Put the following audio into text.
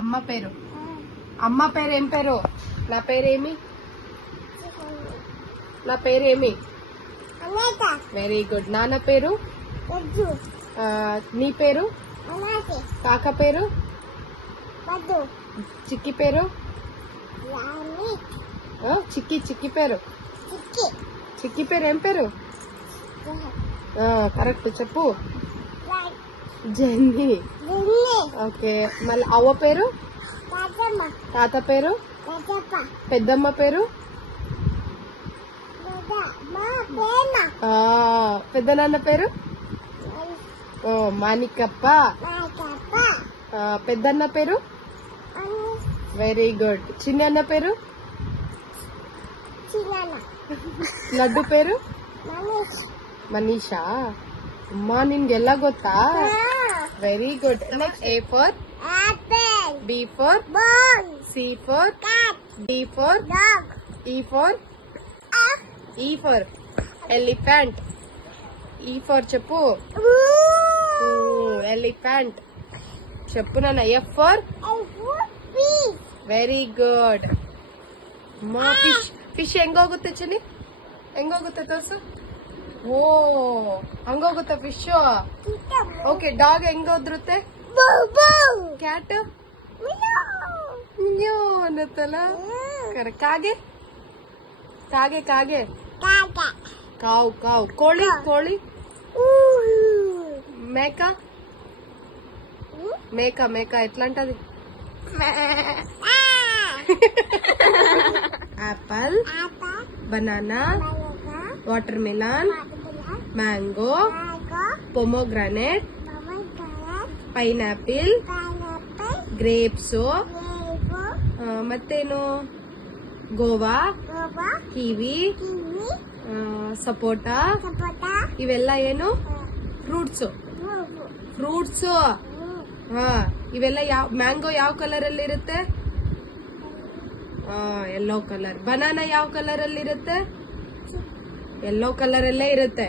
అమ్మ పేరు. అమ్మ పేరు ఏం పేరు? నా పేరేమి? నా పేరేమి? Very good. నాన్న పేరు? నీ పేరు? కాక పేరు? చిక్కి పేరు? చిక్కి పేరు? చిక్కి పేరు ఏం పేరు? కరెక్ట్ చెప్పు. జెన్నీ. ఓకే, మళ్ళీ అవ్వ పేరు? తాత పేరు? పెద్దమ్మ పేరు? పెద్ద నాన్న పేరు? మాణికప్ప. పెద్దన్న పేరు? Very good. చిన్న పేరు? లడ్డు పేరు? మనీషా. అమ్మా నిನ್ಗೆಲ್ಲ ಗೊತ್ತಾ? Very good. Next A for B for C for D for E for elephant. E for చెప్పు. ఎలిఫెంట్ చెప్పు నాన్న. F for very good. ಅಮ್ಮ ಫಿಶ್ ಹೆಂಗೋಗುತ್ತೆ ಚಲಿ? ಹೆಂಗೋಗುತ್ತೆ ತೋರ್ಸು. ಓ ಹಂಗೋಗುತ್ತೆ ಫಿಶ್. ಓಕೆ, ಡಾಗ್ ಹೆಂಗೋದ್ರುತ್ತೆ? ಕ್ಯಾಟ್ ಅನ್ನತ್ತಲ್ಲ. ಕರೆಕ್ಟ್. ಕಾಗೆ? ಕಾಗೆ ಕಾಗೆ. ಕಾವು ಕಾವು. ಕೋಳಿ ಕೋಳಿ. మేక మేక మేక ఎట్లా అంటది? Apple, banana, watermelon, mango, pomegranate, pineapple, grapes, ಮತ್ತೇನು ಗೋವಾ, ಕಿವಿ, ಸಪೋಟ. ಇವೆಲ್ಲ ಏನು? ಫ್ರೂಟ್ಸ್. ಫ್ರೂಟ್ಸ್. ಇವೆಲ್ಲ ಯಾವ? ಮ್ಯಾಂಗೋ ಯಾವ ಕಲರ್ ಅಲ್ಲಿ ಇರುತ್ತೆ? Yellow colour. ಬನಾನಾ ಯಾವ ಕಲರ್ ಅಲ್ಲಿ ಇರುತ್ತೆ? ಯೆಲ್ಲೋ ಕಲರ್ ಅಲ್ಲೇ ಇರುತ್ತೆ.